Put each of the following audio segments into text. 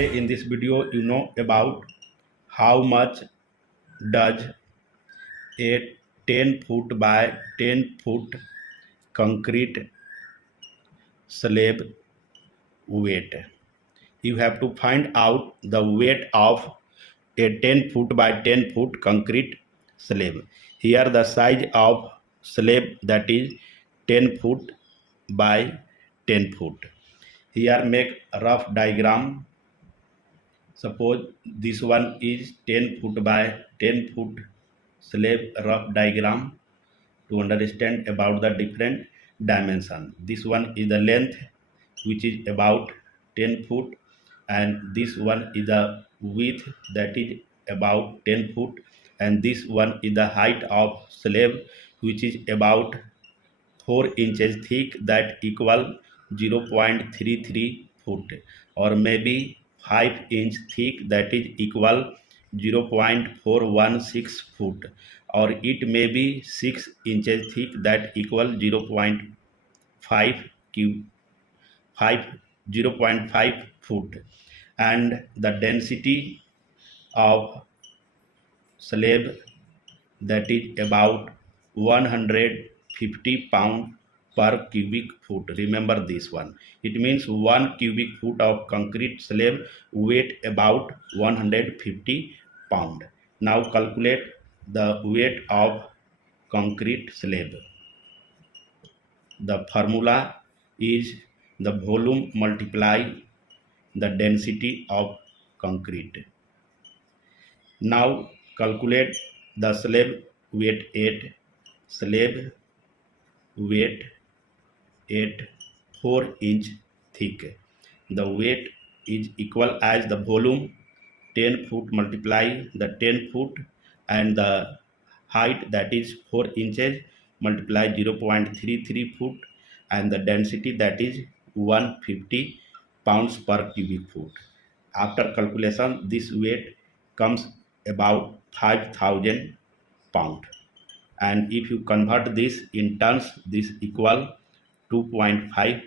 Today in this video you know about how much does a 10 foot by 10 foot concrete slab weight. You have to find out the weight of a 10 foot by 10 foot concrete slab. Here the size of slab, that is 10 foot by 10 foot. Here make a rough diagram. Suppose this one is 10 foot by 10 foot slab rough diagram to understand about the different dimension. This one is the length, which is about 10 foot, and this one is the width, that is about 10 foot, and this one is the height of slab, which is about 4 inches thick, that equal 0.33 foot, or maybe 5 inch thick, that is equal 0.416 foot, or it may be 6 inches thick, that equal 0.5 cube 5 0.5 foot, and the density of slab, that is about 150 pound per cubic foot. Remember this one. It means 1 cubic foot of concrete slab weight about 150 pound. Now calculate the weight of concrete slab. The formula is the volume multiply the density of concrete. Now calculate the slab weight at 4 inch thick. The weight is equal as the volume 10 foot multiply the 10 foot, and the height, that is 4 inches multiply 0.33 foot, and the density, that is 150 pounds per cubic foot. After calculation, this weight comes about 5,000 pound, and if you convert this in tons, this equal 2.5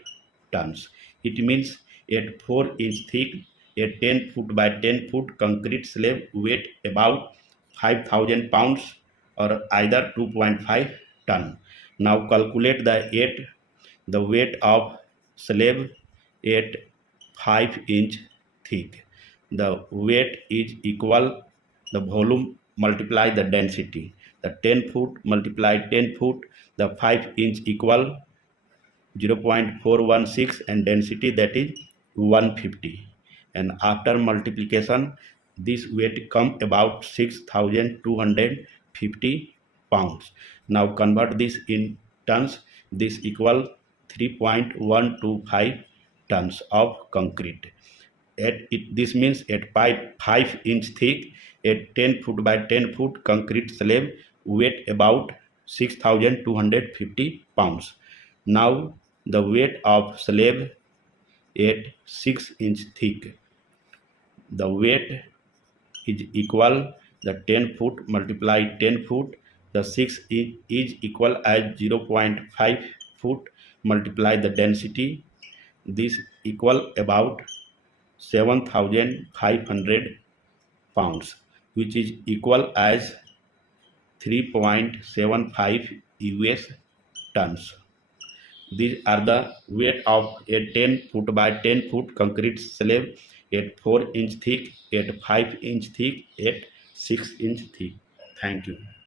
tons. It means at 4 inch thick, a 10 foot by 10 foot concrete slab weight about 5,000 pounds, or either 2.5 ton. Now calculate the weight of slab at 5 inch thick. The weight is equal the volume multiply the density. The 10 foot multiply 10 foot, the 5 inch equal 0.416, and density, that is 150. And after multiplication, this weight come about 6,250 pounds. Now convert this in tons. This equal 3.125 tons of concrete. This means at 5 inch thick, at 10 foot by 10 foot concrete slab weight about 6,250 pounds. Now the weight of slab at 6 inch thick. The weight is equal the 10 foot multiply 10 foot. The 6 is equal as 0.5 foot multiply the density. This equal about 7,500 pounds, which is equal as 3.75 US tons. These are the weight of a 10 foot by 10 foot concrete slab at 4 inch thick, at 5 inch thick, at 6 inch thick. Thank you.